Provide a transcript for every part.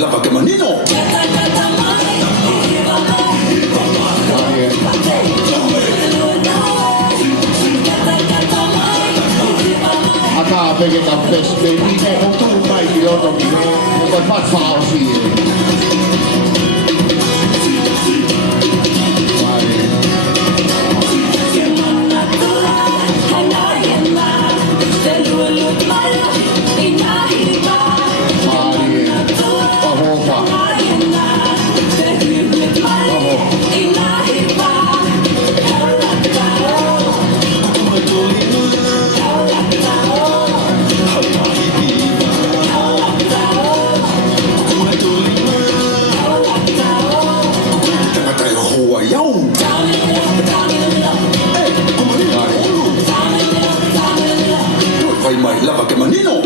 lava que manino. Ata peke ka best baby ke o tu mai ki o to ki o ko pat fa o si. Mày lava que manino.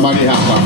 Mari hapa.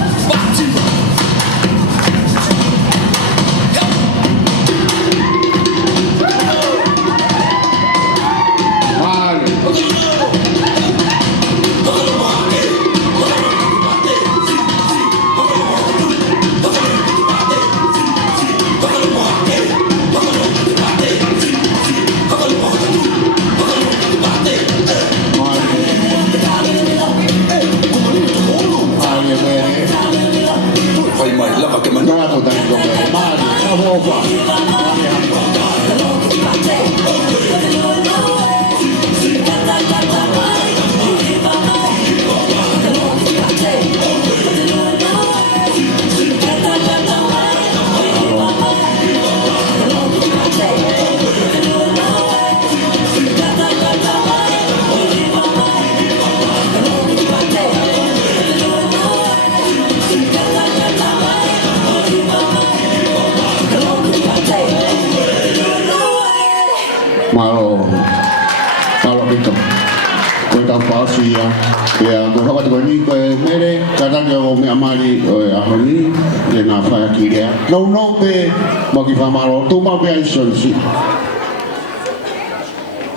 Ya, ko hawa ko ni ko mere kadang yo me amali ahoni de na fa ki ya no pe mo ki fa malo tu ma be ai son si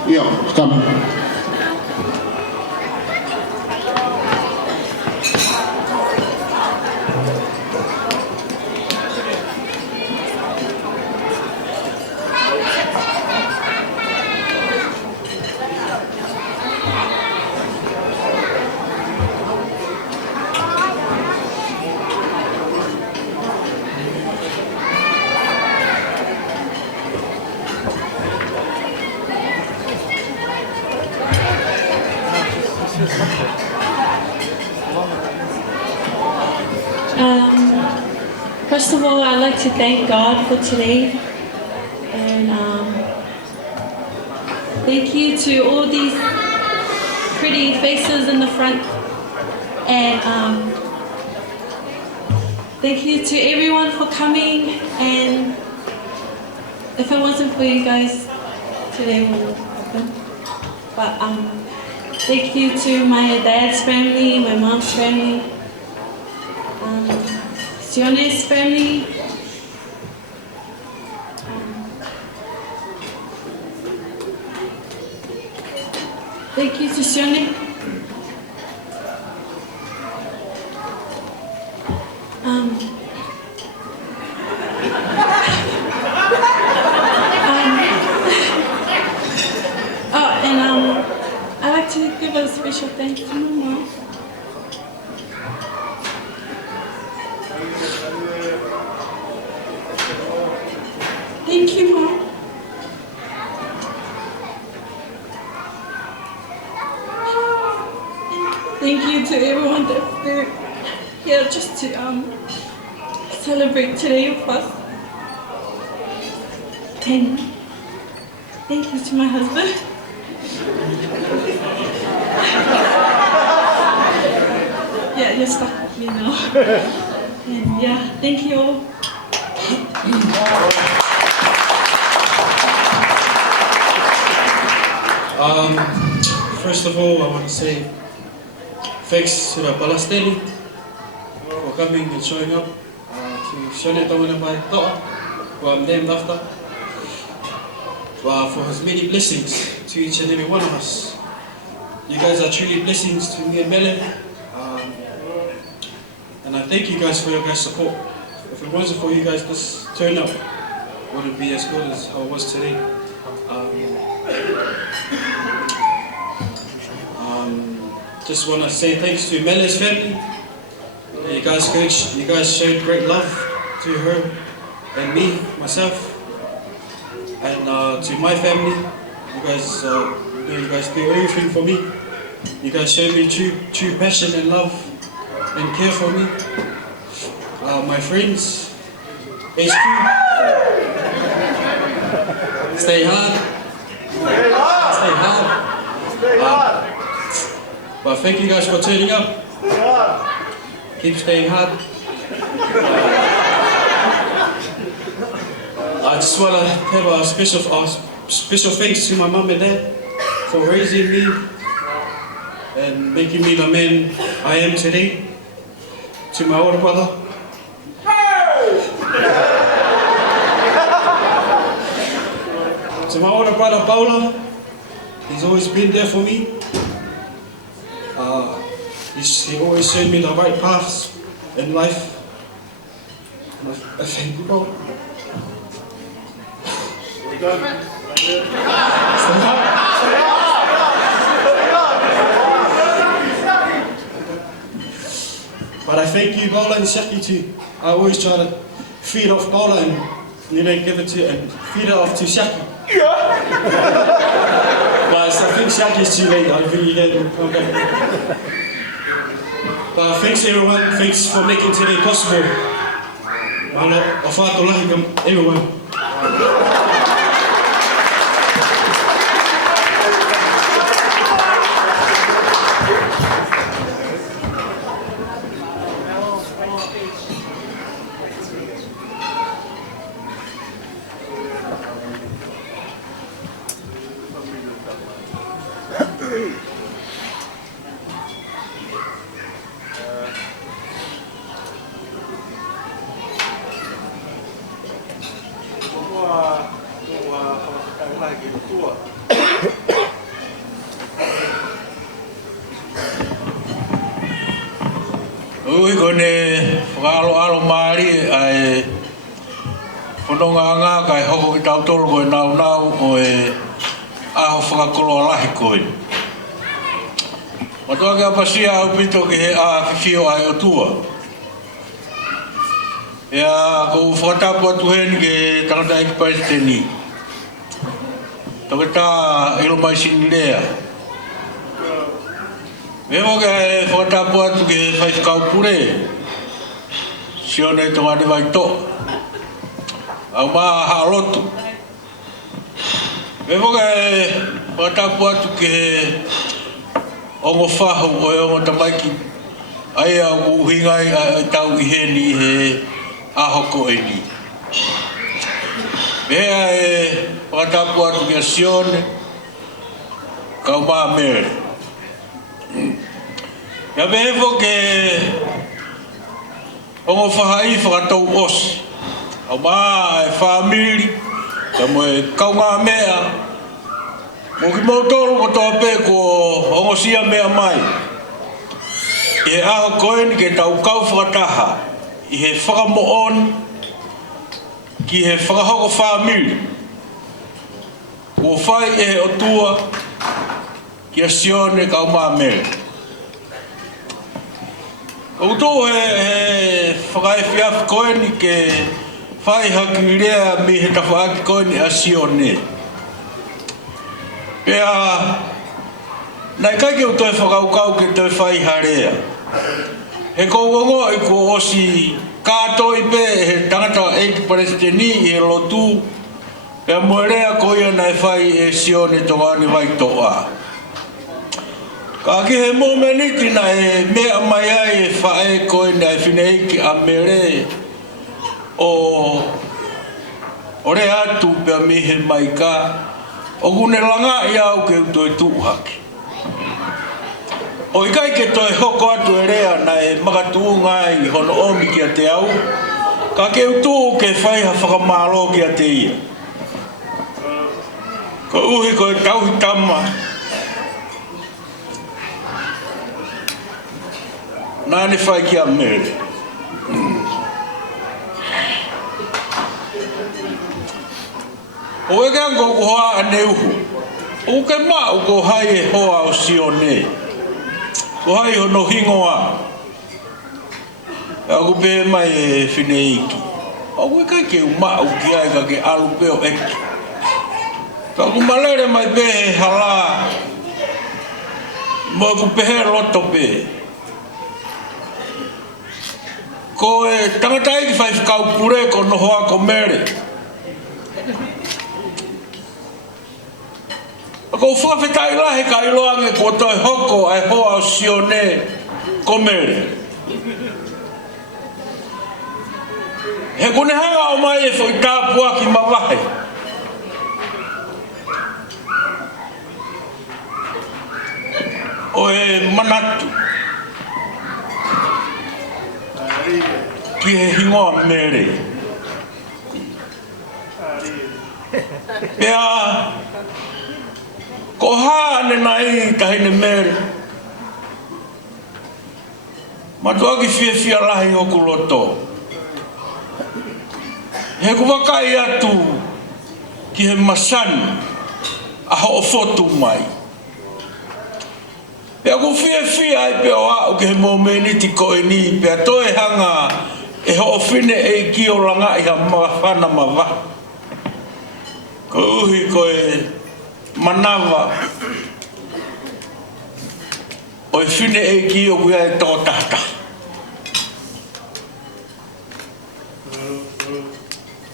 yo kam First of all, I'd like to thank God for today, and thank you to all these pretty faces in the front, and thank you to everyone for coming. And if it wasn't for you guys, today wouldn't happen. But thank you to my dad's family, my mom's family, Sione's family. Thank you to Sione. I'd like to give a special thanks to my mom. Thank you, Mom. Thank you to everyone that's here just to celebrate today with us. And thank you to my husband. Yeah, you're stuck with me now. And yeah, thank you all. First of all, I want to say thanks to the Palestinian for coming and showing up to Shone Tawanamai Toa, who I'm named after, for his many blessings to each and every one of us. You guys are truly blessings to me and Mele, and I thank you guys for your guys' support. If it wasn't for you guys, this turnout wouldn't be as good as how it was today. Just want to say thanks to Mele's family. You guys showed great love to her and me, myself, and to my family. You guys do everything for me. You guys showed me true passion and love and care for me. My friends, HQ, stay hard. Stay hard. But thank you guys for turning up. Keep staying hard. I just want to have a special thanks to my mom and dad for raising me and making me the man I am today. To my older brother. To my older brother Paula, he's always been there for me. He always showed me the right paths in life. I thank you, bro. But I thank you, Paula and Shaki too. I always try to feed off Paula and give it to and feed it off to Shaki. But I think Shaki's too late. I think you can come back. But thanks everyone. Thanks for making today possible. Everyone. Ui kone whakalo maari ai whanonga ngā kai hoko ki tau tolo koe nau o e aho whakakolo alahi koe. Matua kia pasia au pito ki he a whiwhio ai o tua. Ea ko whakatapu atu heni ke tangata iki Palestini. Takata ilo mai sini lea. Memo ke whakatapu atu ke whaiskau pure. Sione tongani vai to. Au maa haalotu. Memo ke whakatapu atu ke ongo whahu o e ongo tamaiki. Ai au uhingai ai tau i heni he ahoko e ni. Mea e whakatapu atu ke Sione. Kau maa mere. Ia mehevo ke ongo whahai whakatou osi. Au maa e whamiri, ka mo e kaunga mea. Mo ki mautoru ko toa pe ko ongo sia mea mai. I he aho koeni ke tau kau whakataha. I he whakamoon, ki he whakahoko whamiri. Ko whai e he otua, ki a Sione kau maa mea. O tō he whakai whiawhi koeni ke whai haki rea mi he tawhaaki koeni a Sione. Pea, nai kai ke o toi whakaukau ke toi whai harea. He kouongo i ko osi kātoi pe he tangata eiki Palestini i he lotu. Pea moerea koia nai whai e Sione tongani vai toa. Ka ki he momeniti na e mea mai ai e whae koe na e whineiki a mere o ore atu pe mihe mai ka o gune langa ia au ke toi tu haki o ikai ke toi hoko atu erea na e makatu ngai hono omi kia te au ka ke utu ke whai ha whakamaro kia te ia ko uhi ko e tauhi tama nāne whai kia mere o e gango ko hoa ane uhu o ke mau ko hai e hoa o sione ko hai hono hingoa e aku pe mai e whine iki o ke kai ke umau ki ai ka ke alu peo eki ka ku malere mai pe he hala mo ku pe he roto pe ko e tangatai ki whai whakau pure ko no hoa ko mere ko whawhetai lahe ka iloange ko toi hoko ai hoa o sione ko mere. He kone hanga o mai e whoi tāpua ki mawahe. O e manatu. Ki he hingoa mere. Pea ko hane nai tahine mere. Matua ki fia lahi hoku loto. He ku wakai atu ki he masani aho o fotu mai. Pea ku fia ai pea o au ki he momeniti ko e ni pea toi hanga e ho o fine e ki o langa i ha mawhana mawa. Ko uhi ko e manawa o e whine e ki o kuia e tō tata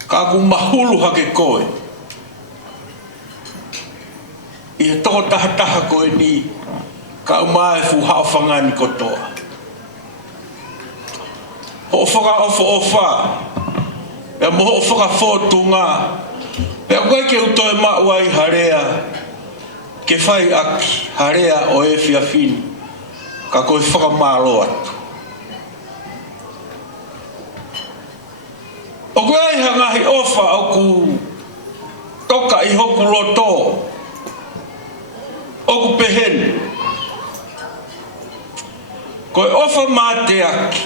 ka ku mahulu hake koe i e tō tahataha koe ni ka umae fu hao whangani kotoa ho whaka ofa e moho whaka whōtunga pea koe ke utoe mauai harea ke whai aki harea o e whiawhini ka koe whakamaro atu. O koe ai hangahi ofa au ku toka i hoku loto o ku peheni koe ofa mā te aki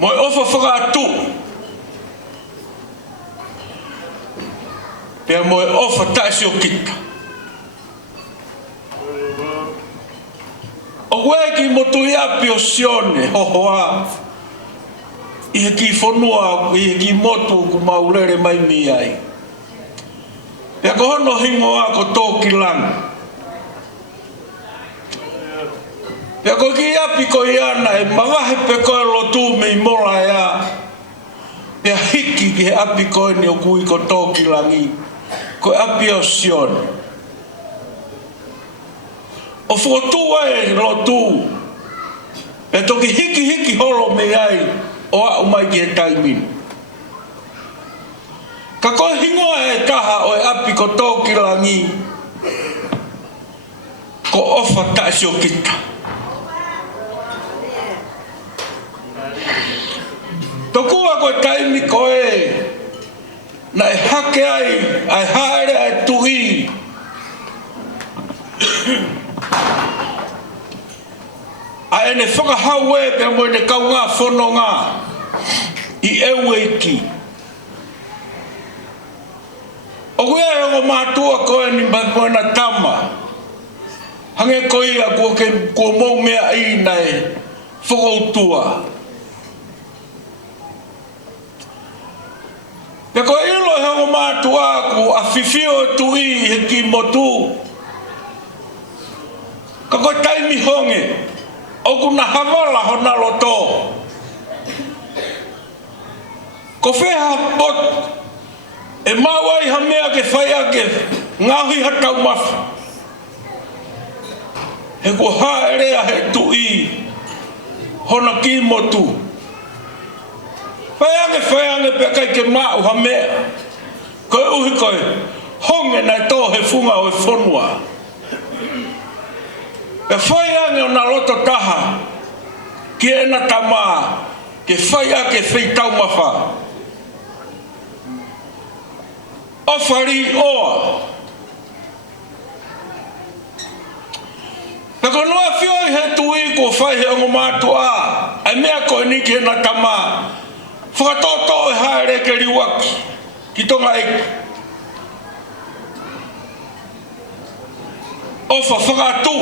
moe ofa whakaatu pea moe ofa taisi o kita. O koe ki motu i api o sione hohoa i he ki whanua i he ki motu ku maurere mai mi ai. Pea ko hono hingoa ko tōki langa. Pea ko ki api ko i ana e mawahe pe koe lotu me i mola e a. Pea hiki ki he api koe ni o kui ko tōki langi. Ko api o sione. O whotua e lotu. E toki hiki holo me ai o a umai ki he taimini. Ka koe hingoa e taha o e api ko tōki langi. Ko ofa taisi o kita. Tokua koe taimi koe na e hake ai haere ai tui. A ene whakahau e pia mo ene kau ngā whono ngā i ewe iki. O koe ai ongo mātua koe ni mo ena tama. Hange koe ia kua mou mea i nei whakautua. Pea koe ilo e hongo mātua ku a whiwhio e tui he ki motu. Ka koe taimi honge. O kuna hawala hona loto. Ko wheha pot. E mawai ha mea ke whai ake. Ngahi hatau mafu. He ko haerea he tui. Hona ki motu. Whaiange pe kai ke mā uha mea. Koe uhi koe, honge nai tō he funga o e whonua. E whaiange o nā loto taha, ki e na tamā, ke whaiake whitau mawha. O whari oa. Peko noa whioi he tui ko whai he ongo mātua, ai mea koe ni ki e na tamā, whakatoto e haere ke riwaki, ki tonga eki. O whakatu.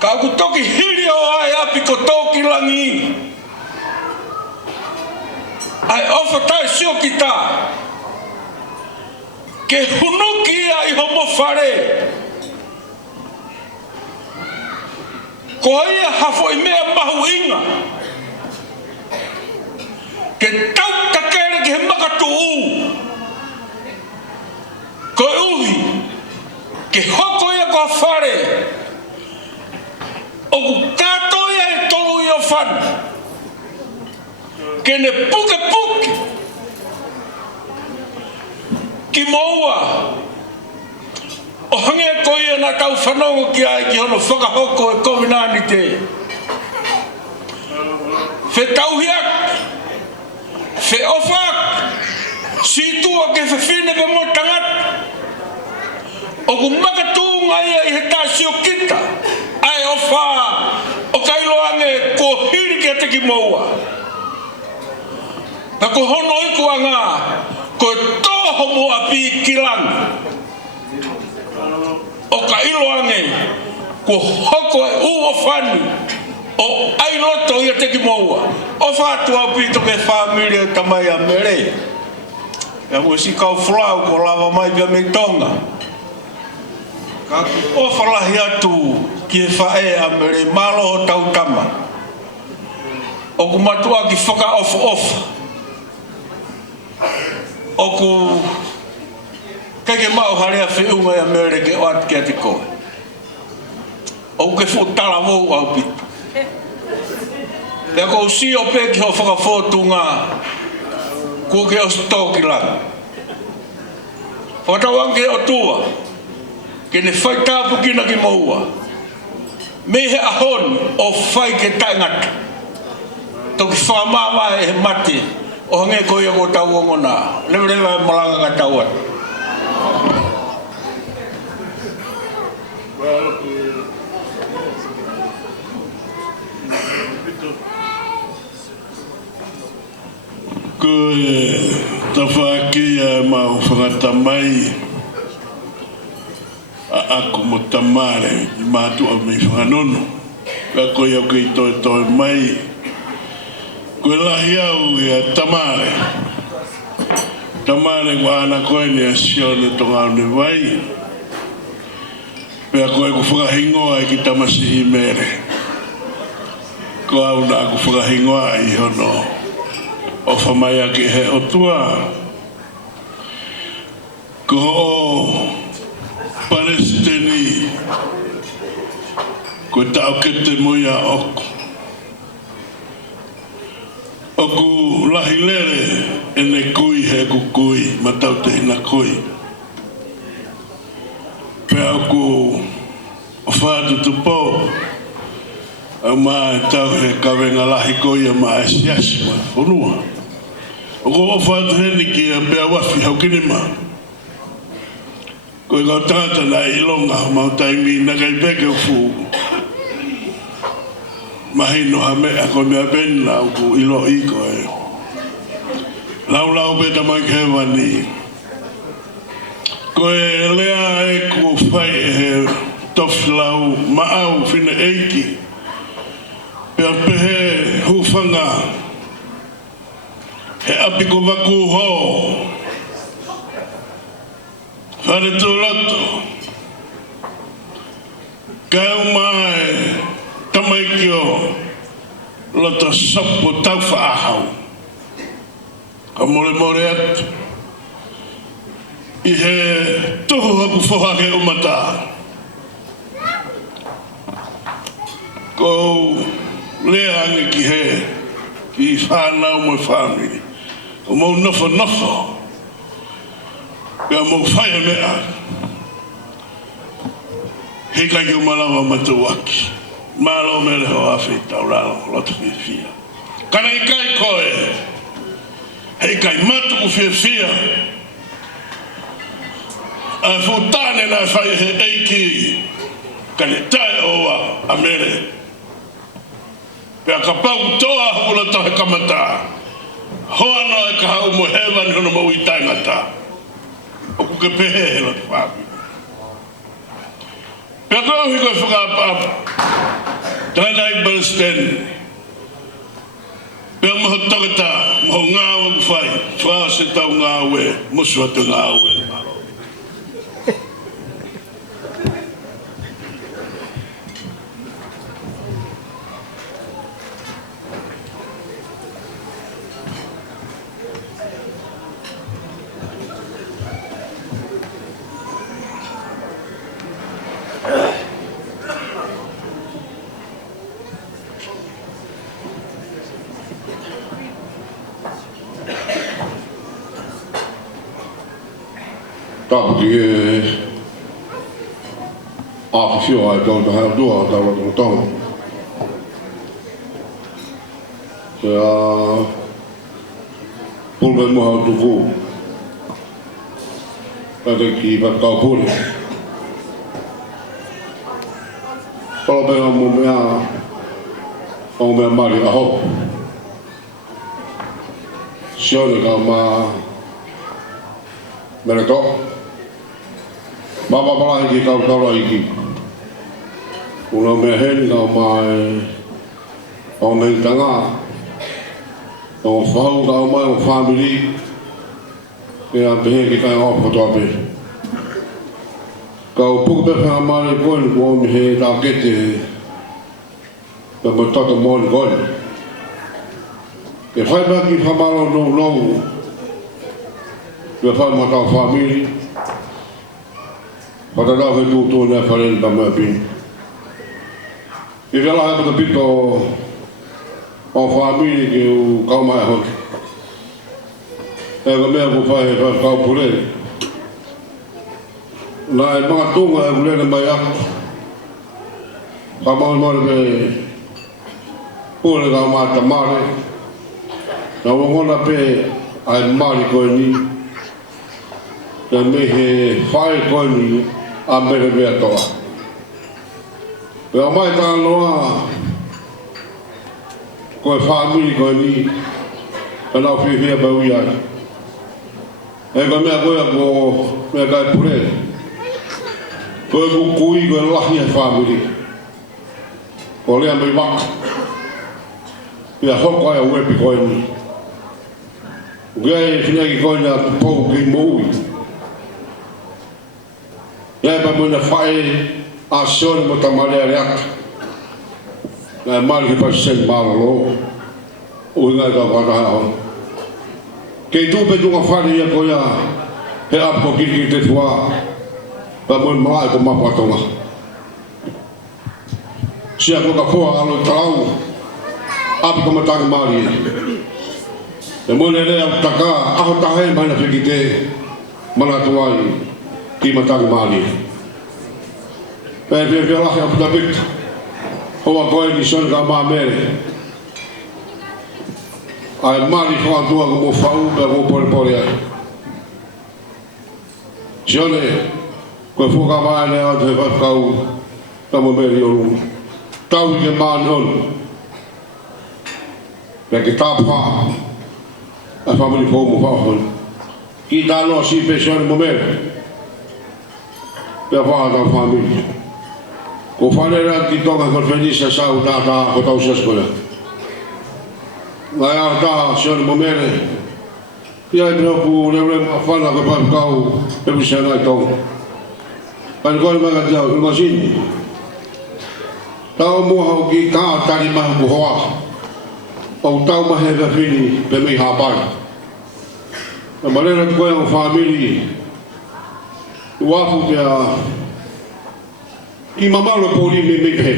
Ka aku toki hiri o ai api ko toki langi. Ai ofa tai sio ki tā. Ke hunuki ai homo whare. Ko ia hafo I mea mahu inga. Ke tau takere ki he makatu u. Ko uhi. Ke hoko ia ko whare. O kato ia e tolu i o whanu. Ke ne puke puke. Ki moua. O hange ko ia na tau whanongo ki ai ki hono whakahoko e kovinani te. Whe tauhiak. Whe ofak. Situa ke whiwhine pe mo tangat. O ku makatunga ia I he tāsio kita. Ai ofa. O kailoange ko hiri ke te ki moua. Na ko hono I kuanga. Ko toho mo api kilang. O kailoange. Ko hoko e uo whani. O ai loto ia te ki moua. O whātua pito ke whāmiri o tamai a mere. E musi kau flau ko lava mai pia me tonga. Ka o whalahi atu ki e whae a mere malo o tau tama. O ku matua ki whaka ofa. O ku keke mau harea whiunga a mere ke oat ki a te koe. O ke whutala mou au pito. Pea ko si o pe ki ho whakawhotunga ko ke o stoki lang. Whatawange o tua. Ke ne whai tāpu kina ki maua. Me he ahon o whai ke taingata. Toki whamama e he mate. O hange ko ia ko tau ongona. Lewe e malanga ka tau atu. Ko ta whaakia mau whangata mai a aku mo tamare I mātua me whanganono ka koe au kei toe mai koe lahi au ia tamare wa ana koe ni a sione tonga au ne vai pea koe ku whakahingoa I ki tamasihi mere ko au na aku whakahingoa I hono o whamaya ki he o tua ko o Palestini ko tau kete moia oku lahilere ene kui he kui matau te hina kui pea oku o whātu tupo au maa tau he kawenga lahi koi a maa esiasi ma whanua oku o whātu heni ki a pea wafi hau kinema koe kau tangata na ilonga mau taimi na kai peke o fu mahino ha mea koe mea benna au ku ilo I koe lau peta mai ke wani koe lea e ku whai e he toflau maau whina eiki pea pehe hufanga he api ko waku ho Whare tō loto. Kau mai tamai ki o loto sopo tau whaahau. Ka more atu. I he tohu haku whohake o mata. Ko lea ange ki he, ki whanau mo family. O mo nofo. Pea mo whaia mea. He kai ki umalawa matuaki. Malo me leho awhi taurao, lotu whiwhia. Kana i kai koe. He kai matuku whiwhia. A futane na whai he eiki. Kane tae oa a mere. Pea ka pau toa hula tahe kamata. Hoa no e ka hau mo hewa ni hono mau i taingata. Oku ke pehe he la whapi. Pea koe hui koe whakapapa. Tana i Balston. Pea maho takata, maho ngāwa kwhai. Whaa se tau ngāwe, musua te ngāwe. Tapu ki e api whio ai tau ta hea dua tau la tau tau. Sea pulpe moha tuku. Kate ki patkau puli. Palo pēha mo mea mari aho. Sione ka ma mere to. Mama pala hiki kau taura hiki. Una mea heni kau mai o mei tanga. O whau kau mai o family. Kea pehe ki kai opa toa pe. Kau puku pe whenga mare koen ko omi he tā kete. Pea mo tata mōni koen. Ke whai maki whamaro nou nou. Pea whai mo tau family. Patadau he tūtū nea whareni pa mea pini. I wela he pata pito o whamiri ki u kaumai hoki. E ka mea ku whai he whai kau purere. Nā e mga tunga e purere mai aku. Ka mauri mauri pe pure ka mata mare. Nā wangona pe ai mari koe ni. Nā me he whai koe ni. A mere mea toa. Pea mai tā loa koe whaamiri koe ni ka nau whiwhia bau i ai. E ka mea koe ko mea kai pure. Koe ku kui koe lahi e whaamiri. Ko lea mei waka. Pea hoko ai a uepi koe ni. Ugai whinaki koe ni a tupou ki moui. Ia pa muna whae a sione mo tamarea reaka. Nā mari ki pa sen mara lo. O ingai ka whakaha hon. Kei tūpe tunga whare ia ko ia he apo kiki te tua. Pa muna malai ko mapatonga. Sia ko ka poa alo tarau. Api ko matanga mari. E muna lea taka aho tahe maina whiki te mana tuai. Ki matanga mali. Pea pia lahi apu tapit. Hoa koe ni son ka maa mere. Ai mali whaa tua ko mo whau pea mo pore ai. Sione, koe whuka maa ne au te whakau ka mo meri o runga. Tau i ke maa non. Pea ke tāpā. A whamani pou mo whauhon. Ki tā noa si pe sione mo mere. Pea whaata whamiri. Ko whanera ki tonga kor whenisa sau tātā ko tau saskola. Ngai au tā sione mo mere. Ia e preoku leure whana ko papikau e wisa nai tonga. Pani kore manga te au ilmasini. Tau mua hau ki kā tari mahu ku hoa. Au tau mahe whawhini pe mei hāpai. Na marera te koe au whamiri. Wafu kia i mamalo pōri me me pehe.